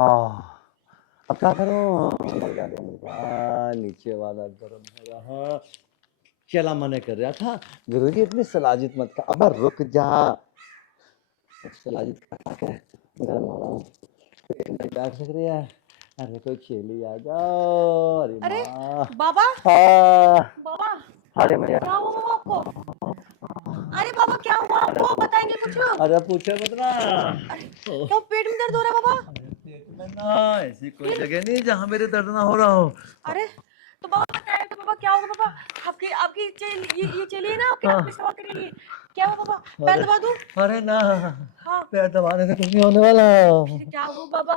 हाँ, अब क्या करूं? नीचे वाला गर्म हो रहा। चला मना कर रहा था गुरुजी इतनी सलाजित मत खा। अब रुक जा। सलाजित खा के गर्म हो रहा हूँ, पेट में बैठ सक रही है। अरे कोई खेली आ जाओ। अरे अरे माँ। बाबा, हाँ। बाबा अरे मैया। क्या हुआ बाबा आपको? अरे बाबा क्या हुआ आपको, बताएंगे कुछ? अरे पूछे मत ना। अरे क्या पेट में दर्द हो रहा है बाबा? अरे पेट में ना ऐसी कोई फिर? जगह नहीं जहाँ मेरे दर्द ना हो रहा हो। अरे तो बाबा बताया तो बाबा क्या होगा बाबा? आपकी आपकी ये चलिए ना, आपकी हाँ। आपकी सेवा के लिए। क्या हुआ बाबा? पैर अरे दबा दूं? अरे ना, हाँ। पैर दबाने से कुछ नहीं होने वाला। फिर क्या हुआ बाबा?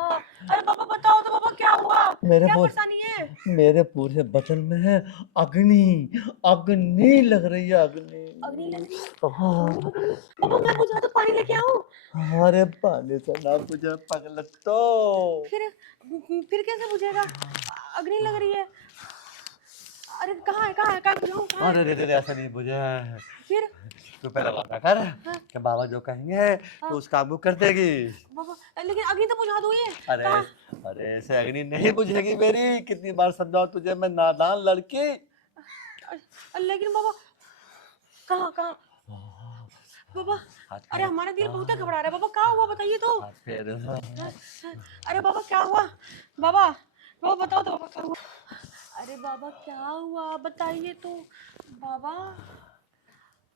अरे बाबा बताओ तो बाबा, क्या हुआ? मेरे क्या पूरे परेशानी है? मेरे पूरे बदन में है अग्नि। अग्नि लग रही है, अग्नि। अग्नि लग रही है? हाँ। अग्नि लग रही है? बाबा मैं बुझा तो पानी लेके आऊं? हमारे पानी से ना मुझे पगलक तो। फिर कैसे बुझेगा? अग्नि लग रही है। अरे कहाँ है, कहाँ है, कहाँ बुझाऊं, कहाँ है? अरे रे रे, ऐसा नहीं बुझे। फिर? तू पहले वादा कर हाँ कि बाबा जो कहेंगे तो हाँ उस काम को कर देगी। बाबा, लेकिन अग्नि तो बुझा दो ये। अरे कहाँ? अरे ऐसे अग्नि नहीं बुझेगी मेरी। कितनी बार समझाऊं तुझे मैं, नादान लड़की। लेकिन बाबा कहाँ कहाँ? बाबा हाथ अरे फेर। हमारा दिल बहुत हाँ, घबरा रहा है बाबा, क्या हुआ बताइए तो। हाथ फेर। हाँ, हाँ, अरे बाबा क्या हुआ? बाबा बाबा बताओ तो बाबा क्या हुआ? अरे बाबा क्या हुआ बताइए तो। बाबा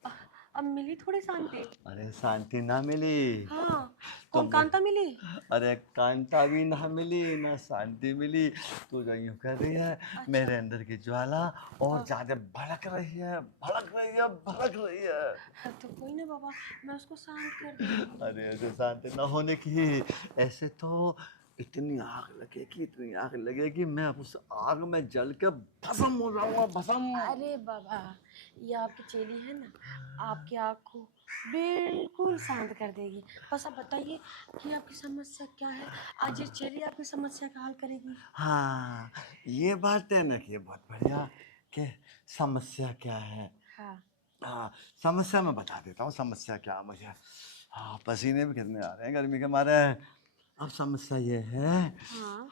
अ- अब मिली थोड़ी शांति। अरे शांति ना मिली हाँ। तो कौन कांता मिली? अरे कांता भी ना मिली ना शांति मिली। तू जो यूं कर रही है, अच्छा। मेरे अंदर की ज्वाला और हाँ ज्यादा भड़क रही है, भड़क रही है, भड़क रही है। तो कोई ना बाबा, मैं उसको शांत कर दूंगी। अरे ऐसे शांति ना होने की। ऐसे तो इतनी आग लगेगी, इतनी आग लगेगी, मैं उस आग में जल के भस्म हो जाऊंगा, भस्म। अरे बाबा, ये आपकी चेली है ना, आपकी आँख को बिल्कुल शांत कर देगी। बस आप बताइए कि आपकी समस्या क्या है। आज ये चेली आपकी समस्या का हल करेगी। हाँ, ये बात है ना कि ये बहुत बढ़िया कि समस्या क्या है। हाँ हाँ, समस्या मैं बता देता हूँ समस्या क्या है मुझे। हाँ, पसीने भी कितने आ रहे हैं गर्मी के मारे। अब समस्या ये है, हाँ।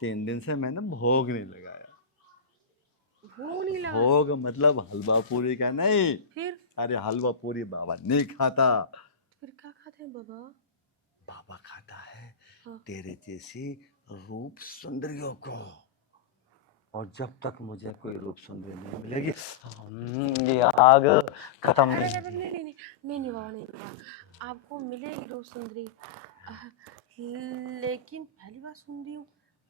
3 दिन से मैंने भोग नहीं लगाया। भूख नहीं लगा? भोग मतलब हलवा पूरी का नहीं। फिर? अरे हलवा पूरी बाबा नहीं खाता। फिर क्या खाते हैं बाबा? बाबा खाता है हाँ। तेरे जैसी रूप सुंदरियों को। और जब तक मुझे कोई रूप सुंदरी नहीं मिलेगी, ये आग खत्म अरे नहीं अरे होगी। नहीं नहीं नहीं नहीं नहीं बाबा, नहीं बाबा, आपको मिलेगी रूप सुंदरी। अह, लेकिन पहली बार सुन रही हूँ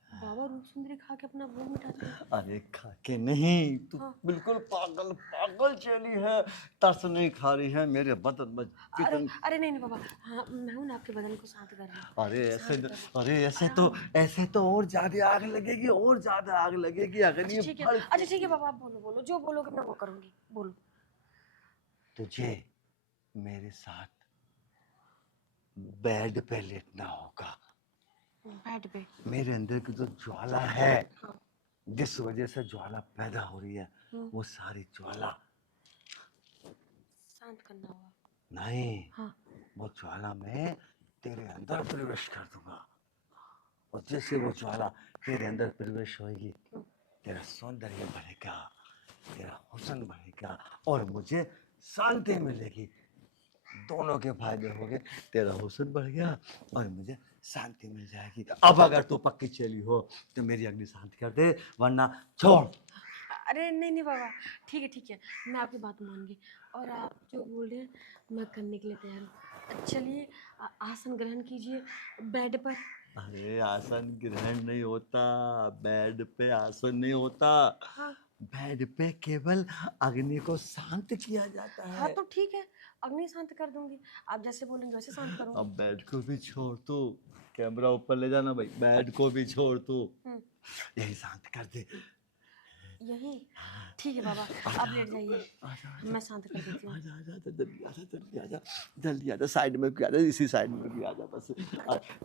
बाबा रूप सुंदरी खा के अपना भूख मिटाते हैं। अरे खा के नहीं, तू हाँ। बिल्कुल पागल पागल चली है। तरस नहीं खा रही है मेरे बदन में अरे कितन। अरे नहीं नहीं बाबा, हाँ मैं हूँ ना आपके बदन को शांत कर रही हूँ। अरे ऐसे शांत कर रही अरे ऐसे हूँ, तो आराम। ऐसे तो और ज्यादा आग लगेगी, और ज्यादा आग लगेगी अगर अच्छा ये ठीक है, भड़क अच्छा ठीक है गई। बाबा, आप बोलो बोलो, जो बोलोगे मैं वो करूँगी, बोलो। तुझे मेरे साथ बेड पे लेटना होगा। बेड पे? मेरे अंदर की जो ज्वाला है, हाँ। जिस वजह से ज्वाला पैदा हो रही है, हम्म, वो सारी ज्वाला शांत करना होगा। नहीं, हाँ। वो ज्वाला मैं तेरे अंदर प्रवेश कर दूंगा। और जैसे वो ज्वाला तेरे अंदर प्रवेश होगी, तेरा सौंदर्य बढ़ेगा, तेरा हुस्न बढ़ेगा और मुझे शांति मिलेगी। दोनों के फायदे हो गए। तेरा हुस्न बढ़ गया और मुझे शांति मिल जाएगी। अब अगर तू पक्की चली हो तो मेरी अग्नि शांति कर दे, वरना छोड़। अरे नहीं नहीं बाबा, ठीक है, मैं आपकी बात मान गई। और आप जो बोल रहे हैं मैं करने के लिए तैयार हूँ। चलिए आसन ग्रहण कीजिए बेड पर। अरे आसन ग्रहण नहीं होता, बेड पे आसन नहीं होता। हाँ। बेड पे केवल अग्नि को शांत किया जाता हाँ है। तो ठीक है, अग्नि शांत कर दूंगी। आप जैसे बोलेंगे वैसे शांत करूंगी। अब बेड को भी छोड़ तू। कैमरा ऊपर ले जाना भाई, बेड को भी छोड़ तू। हम्म। यही शांत कर दे। यही? ठीक है बाबा, आजा आप लेट जाइए, आजा आजा मैं शांत कर देती हूँ। आजा आजा आजा, जल्दी आजा, जल्दी आजा, जल्दी आजा। साइड में भी आजा, इसी साइड में भी आजा बस।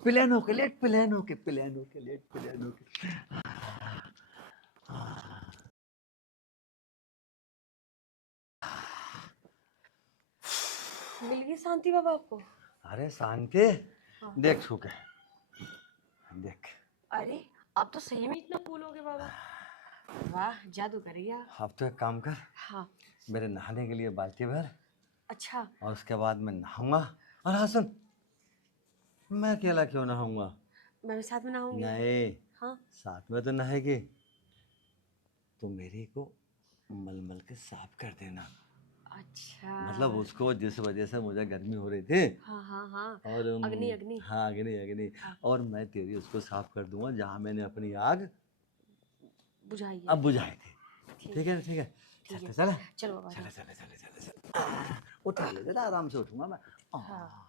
प्लेन होके लेट, प्लेन होके, प्लेन होके लेट, प्लेन होके। मिल गई शांति बाबा आपको? अरे शांति हाँ। देख छू के। देख। अरे आप तो सही में इतना कूल हो गए बाबा। वाह जादू करिए आप। अब तो एक काम कर, हाँ। मेरे नहाने के लिए बाल्टी भर अच्छा। और उसके बाद मैं नहाऊंगा। और हाँ सुन, मैं अकेला क्यों नहाऊंगा? मैं भी साथ में नहाऊंगी। नहीं, हाँ। साथ में तो नहाएगी तो मेरी को मल मल के साफ कर देना। अच्छा। मतलब उसको जिस वजह से मुझे गर्मी हो रही थी हाँ हाँ हाँ। और अग्नि अग्नि। हाँ अग्नि अग्नि, हाँ। और मैं तेरी उसको साफ कर दूंगा जहाँ मैंने अपनी आग बुझाइए। अब बुझाई थी। ठीक ठीक है ना, ठीक है। ठीक है। चल चल चलो बाबा चल जाओ। चल चल चल चल उठा ले जरा, आराम से उठूंगा मैं। हाँ।